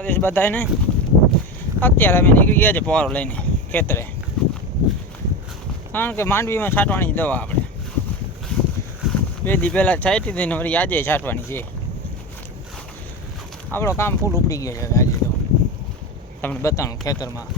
કદાચ બધાને અત્યારે અમે નીકળી ગયા છે પોરો લઈને ખેતરે, કારણ કે માંડવીમાં છાંટવાની દવા આપણે 2 દી પહેલાં છાંટી હતી ને વળી આજે છાંટવાની છે. આપણો કામ ફૂલ ઉપડી ગયો છે હવે આજે તો તમને બતાવું ખેતરમાં.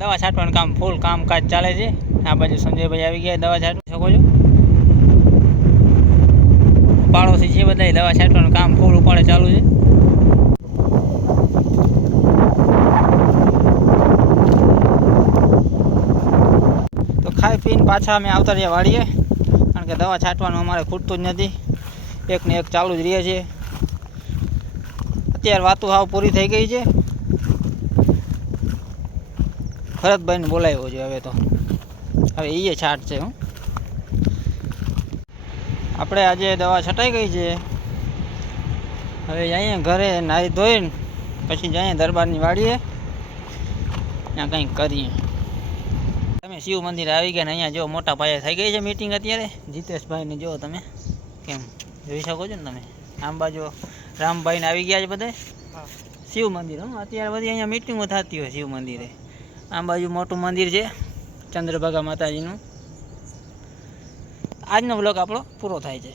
દવા છાંટવાનું કામ ફૂલ કામકાજ ચાલે છે. આ બાજુ સંજયભાઈ આવી ગયા દવા છાંટવા શકો છો. પાડોશી છે બધા દવા છાંટવાનું કામ ફૂલ ઉપાડે ચાલુ છે. તો ખાઈ પીને પાછા અમે આવતા રહ્યા વાડીએ, કારણ કે દવા છાંટવાનું અમારે ખૂટતું જ નથી, એકને એક ચાલુ જ રહે છે. અત્યારે વાતો હાવ પૂરી થઈ ગઈ છે. ભરતભાઈને બોલાવ્યો છે હવે તો, હવે એ છાંટ છે. આપણે આજે દવા છટાઈ ગઈ છે. હવે જઈએ ઘરે નાહી ધોઈને પછી જઈએ દરબારની વાડીએ, ત્યાં કંઈક કરીએ. તમે શિવ મંદિર આવી ગયા ને અહીંયા જો મોટા પાયે થઈ ગઈ છે મીટિંગ અત્યારે. જીતેશભાઈને જો તમે કેમ જોઈ શકો છો ને તમે, આમ બાજુ રામભાઈને આવી ગયા છે બધા શિવ મંદિર. અત્યારે બધી અહીંયા મીટિંગો થતી હોય શિવ મંદિરે. આમ બાજુ મોટું મંદિર છે ચંદ્રભાગા માતાજીનું. આજનો બ્લોગ આપણો પૂરો થાય છે.